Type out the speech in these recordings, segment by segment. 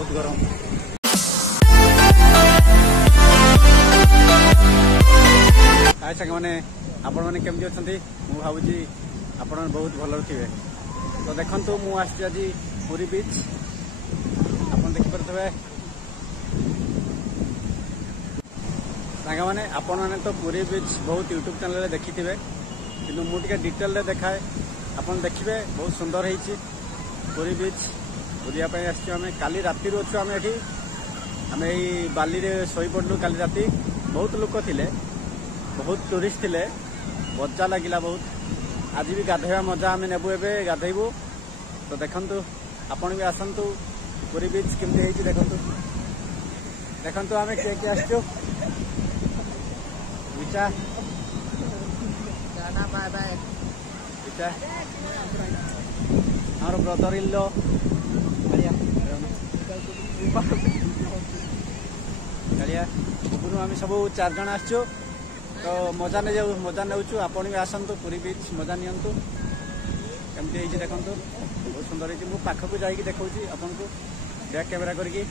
बहुत गरम। हाय सांग मैंने आपण मैंने केमती अच्छा मु भावुची आपण बहुत भल थे। तो देखु मु आज पुरी बीच आप देखिपे सांग मैंने आपण मैंने तो पुरी बीच बहुत यूट्यूब चैनल देखी थे कि मुझे डिटेल देखाए आपन देखिए बहुत सुंदर है पुरी बीच बुलायापी आम काली राति अच्छु आम ये आम यही बाली शोई पड़लु काली राति बहुत लोक थे बहुत टूरिस्ट थे मजा लगिला बहुत। आज भी गाधेवा मजा आम नेबू ए गाधेबू। तो देखंतु आपण भी आसंतु पुरी बीच केमती है देखंतु देखंतु आम किए किए आसचु विचा बाय बाय विचा आम ब्रदर इन लॉ गाड़िया आम सब 4 जन आसचु। तो मजा नहीं जाऊ मजा नौचु आपण भी आसतु पुरी बीच मजा नियंतु केमती है देखंतु बहुत सुंदर है। पाखक जाकि देखा आपन को बैक कैमेरा करके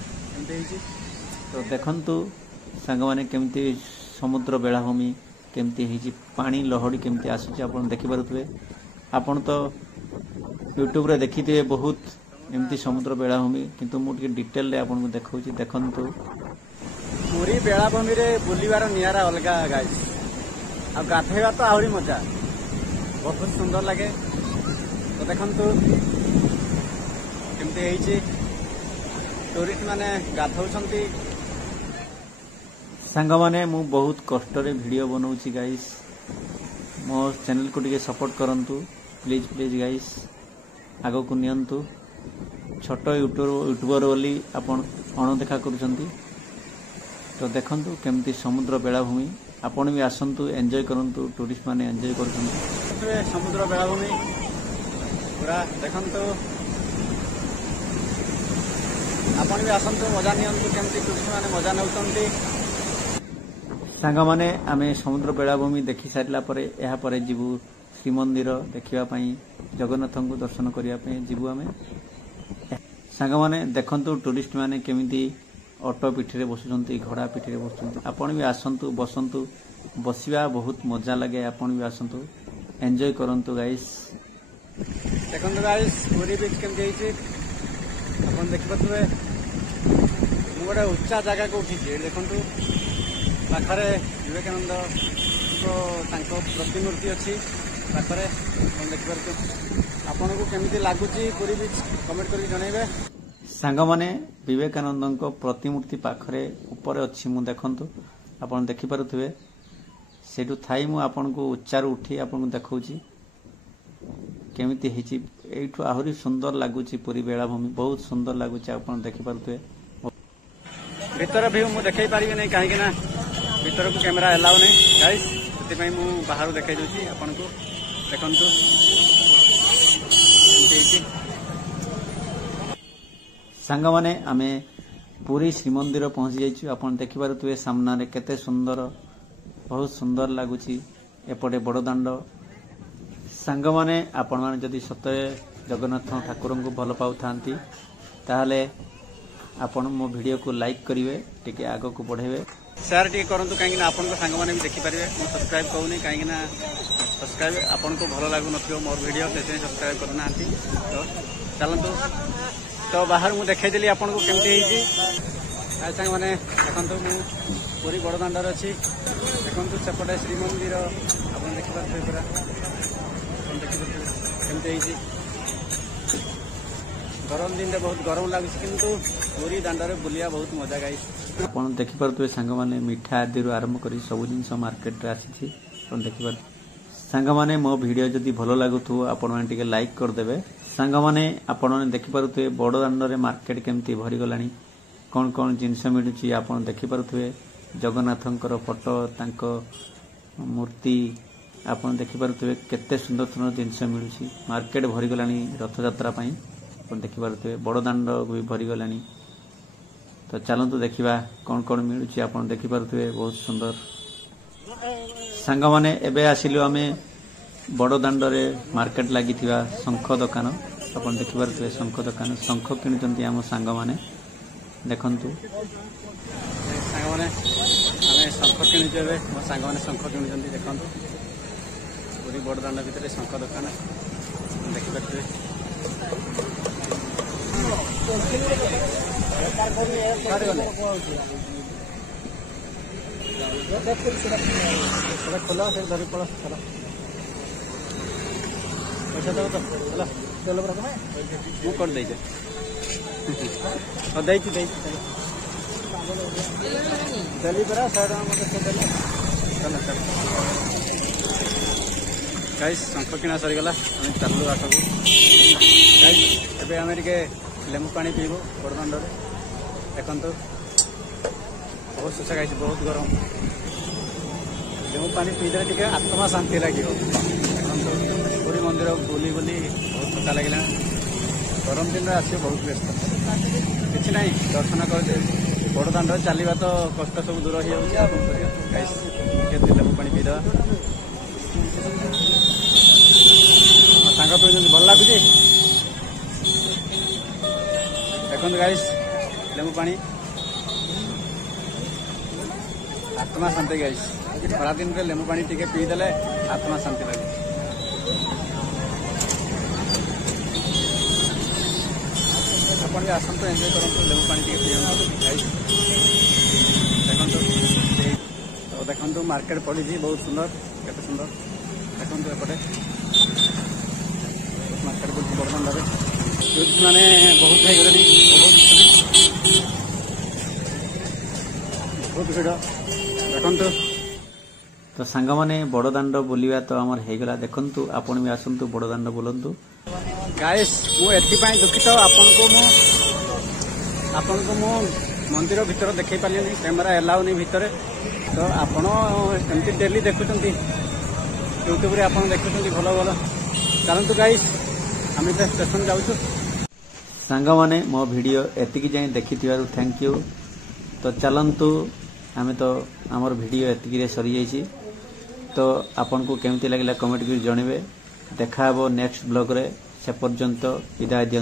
तो देखंतु सांग माने केमती समुद्र बेलाभूमि केमती है पानी लहड़ी केमती आसुची आपन देखि पारुथबे। आपन तो यूट्यूब रे देखिथिबे बहुत एमती समुद्र बेलाभूमि किंतु मु टिके डिटेल रे आपन को देखौची देखंतु पुरी बेलाभूमि रे बुलिबार नियारा अलगा गाइस आ गाधेवा तो आहरी मजा बहुत सुंदर लगे। तो देखंतु केमती है टूरिस्ट माने गाधौछंती सांग माने मु बहुत कष्ट रे वीडियो बनाउची गाइस मो चैनल को टिके सपोर्ट करंतु प्लीज प्लीज गाइस आगो को नियंतु छोट यूट्यूबर बोली आपण अणदेखा करूछंती। तो देखंतु केमती समुद्र बेलाभूमि आपण भी आसंतु एंजॉय करंतु टूरिस्ट माने एंजॉय करछंती समुद्र बेलाभूमि पूरा देखंतु आपण भी आसंतु मजा नियंतु केमती टूरिस्ट माने मजा नउछंती। सांग माने आमे समुद्र बेलाभूमि देखि सारला परे एहा परे जीवु श्रीमंदिर देखिबा पई जगन्नाथन को दर्शन करिया पई जीवु आमे। सांग माने देखंतु टूरिस्ट माने केमिति ऑटो पिठी बसुंट घोड़ा पिठी बसुंट आपण भी आसंतु बसंतु बसिबा बहुत मजा लगे आपण भी आसंतु एंजॉय करंतु गाइस। देखंतु गाइस पुरी बीच केमती है आपण देखिपथबे गोटे उच्चा जगह को उठी देखंतु पाखरे विवेकानंद को तांको प्रतिमूर्ति अच्छी पाखरे आपण देखिपरतु आपण को केमती लागुची पुरी बीच कमेंट करके जणाइबे। सांग माने विवेकानंद को प्रतिमूर्ति पाखरे ऊपर अच्छी मु देखंतु आपण देखि पारुथबे सेटु थाई मु आपण को उच्चार उठी आपण को देखौची केमिति हिची एठु आहुरी सुंदर लागुची पुरी बेलाभूमि बहुत सुंदर लागुची आपण देखि पारुथबे। भीतर व्यू मु देखै पारिबे नै काहे कि ना भीतर को कैमरा अलाउ नै गाइस सेति पई मु बाहर देखै दोची आपण को देखंतु सांग माने आमे पुरी श्रीमंदिर पहुंची जाइछु आपण देखि पारुथबे सामना रे केते सुंदर बहुत सुंदर लागुची एपटे बड़दाण्ड। सांग माने आपण माने जदि सतरे जगन्नाथ ठाकुर को भल पाउ थांती ताहले आपण मो वीडियो को लाइक करिवे टिके आगो को बढ़ेबे शेयर टिके करंतु काहे कि ना आपण को सांग माने भी देखि परिबे। मो सब्सक्राइब करूनी काहे कि ना सब्सक्राइब आपण को भल लागु नथियो मोर वीडियो सेते सब्सक्राइब करनांती। तो चलंतु तो बाहर मु देखै देली आपण को केमती है सांग माने देखंतु मु पूरी बड़दाण्डर अच्छी देखंतु सेपटे श्रीमंदिर आपण देखि पारथै पूरा आपण देखि पारथै केमती है गरम दिन रे बहुत गरम लागुछि किंतु पूरी दाण्डरे बुलिया बहुत मजा गाइस। आपण देखि पारथै सांग माने मिठा आदि रु आरंभ करी सब जिंस मार्केट रे आसीछि आपण देखि पार। सांग माने मो वीडियो जदि भलो लागुथु आपण माने टिके लाइक कर देबे। सांग माने आपण माने देखि पारुथबे बड़ दाण्डरे मार्केट केमती भरी गलानी कौन कौन जिनस मिलुची आपण देखि पारुथबे जगन्नाथंकर फोटो तांको मूर्ति आपण देखि पारुथबे केते सुंदर सुंदर जिनस मिलुची मार्केट भरी गलानी रथ यात्रा पई आपण देखि पारुथबे बड़ दाण्ड भी भरी गलानी। तो चलंतु देखिबा कौन कौन मिलुची आपण देखि पारुथबे बहुत सुंदर। सांग माने एबे आसिलु आमे बड़ दाण्डरे मार्केट लागिथिबा शंख दुकान आपण देखि पारुथबे शंख दुकान शंख किनुचंती आम सांग माने देखंतु सांग मैंने आम शंख किणुचे ए मो सांग मैंने शंख किणुंट देखो पूरी बड़दाण्ड भितर शंख दुकान देखिपे खोल से धरी पड़ चल पैसा देव तो चल चल प्रथम मु कर दे चली परा 100 टका मत चल चल गाइस शंख किणा सरीगला आम चलू आठ को गाइस एबे आम लेंबू पानी पीबू बड़दाण्ड देखु बहुत सुसा गाइस बहुत गरम लेंबू पानी पीदे टे आत्मा शांति लगे देखो पूरी मंदिर बुली बुली बहुत थका लगे गरम दिन आस बहुत व्यस्त किसी ना दर्शन करदे बड़दाण्ड चलवा तो कष्ट सब दूर हो जाए लेंबू पानी पीद सांग पी भल लगुच देखो गाइस लेंबू पानी आत्मा शांति गाइस खरा दिन में लेंबू पानी टिके पीदेले आत्मा शांति लगे अपन भी आसतु एंजॉय करूँ लेंबू पानी टिके पी गाइस देखो देखो मार्केट पड़ी बहुत सुंदर केते सुंदर देखो एपटे मार्केट पड़ी बड़दाण्ड मैंने बहुत है बहुत भीड़ देखु तो सांग माने बड़दाण्ड बुलिया तो आमर हेगला देखंतु आपण भी आसंतु बड़दाण्ड बुलंतु गाइस मु एथिपाई दुखित आपन को मु मंदिर भीतर देखै पालिनी कैमेरा एलाउ नहीं भीतर तो आपण एमती डेली देखुचंती यूट्यूब रे आपण देखुचंती भलो भलो चलंतु गाइस आम तो स्टेशन जाउछु सांग माने मो वीडियो एतिकी जाई देखिथिबारु थैंक यू तो चलंतु आमे तो आमर वीडियो एतिकी रे सरी जाईची तो आपन को केमती लागला कमेंट कर जणिबे देखा हबो नेक्स्ट ब्लॉग रे से पर्यंत विदाय दियंतु।